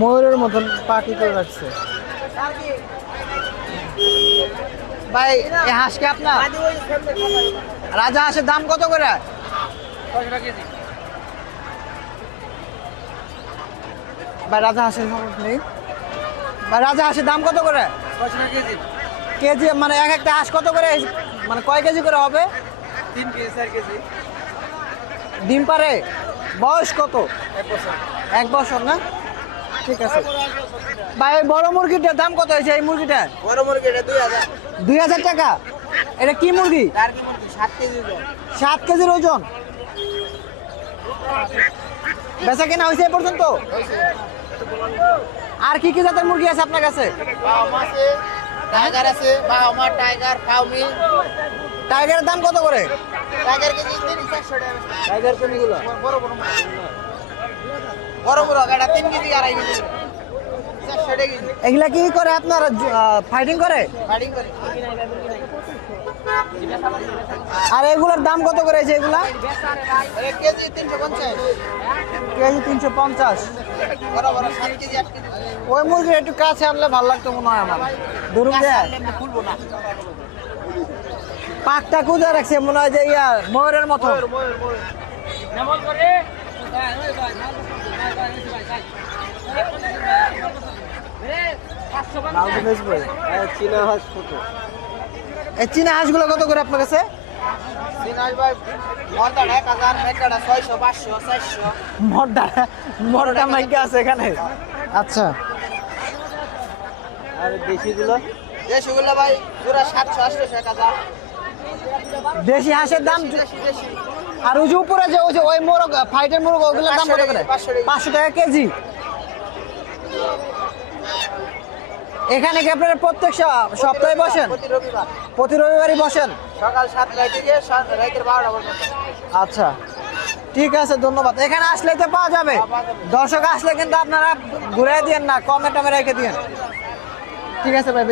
ময়ূরের মতন পাখি করে রাখছে। ভাই এই হাঁস কি আপনার? রাজা হাঁসের দাম কত করে? ভাই রাজা হাঁসের নেই ভাই, রাজা হাঁসের দাম কত করে কেজি? মানে এক একটা হাঁস কত করে, মানে কয় কেজি করে হবে? 3 কেজি 4 কেজি ডিম পারে? বয়স কত? 1 বছর না? ঠিক আছে ভাই। বড় মুরগিটার দাম কত হয়েছে? এই মুরগিটা বড় মুরগি এটা 2000 2000 টাকা। এটা কি মুরগি? টার্কি মুরগি 7 কেজি ওজন। 7 কেজির ওজন। বেচা কেনা হয়েছে এ পর্যন্ত? আর কি কি জাতের মুরগি আছে আপনার কাছে? বাহামা আছে, টাইগার আছে, বাহামা, টাইগার, ফাউমি। টাইগারের দাম কত করে? টাইগার কেজি 400 টাকা। টাইগার কোনগুলো? বড় বড় মাছ। বড় বড় গাড়া 3 কেজি 2.5 কেজি 400 টাকা কেজি। এগুলা কি করে আপনার? ফাইটিং করে? ফাইটিং করে। আর এগুলোর দাম কত করে? যে এগুলা এক কেজি 350। কেজি 350। বড় বড় 7 কেজি 8 কেজি। ওই মুরগির একটু কাছে আনলে ভালো লাগতো মনে হয় আমার। ধরুন যে খুলবো না। পাকটা কুদে রাখছে মনে হয় যে ইয়া ময়ূরের মতো। যেমন করে চীনা হাঁস কত? এই চীনা হাঁসগুলো কত করে আপনার কাছে? চীনা হাঁস ভাই মর্দা 1000, মেকাটা 600, 500, 400। মরটা মাইকা আছে এখানে। আচ্ছা আর দেশিগুলো? দেশিগুলো ভাই পুরা 700, 800, 1000। দেশি হাঁসের দাম। দেশি আর ওই যে উপরে যে ওই মোরগ ফাইটের মোরগ ওগুলোর দাম কত করে? 500 টাকা কেজি। এখানে কি আপনারা প্রত্যেক সপ্তাহে বসেন? প্রতি রবিবারই বসেন সকাল 7টা থেকে রাতের 12টা পর্যন্ত। আচ্ছা ঠিক আছে, ধন্যবাদ। এখানে আসলে তো পাওয়া যাবে। দর্শক আসলে কিন্তু আপনারা ঘুরে দিয়েন না, কমে টমে রেখে দিয়েন। ঠিক আছে ভাই।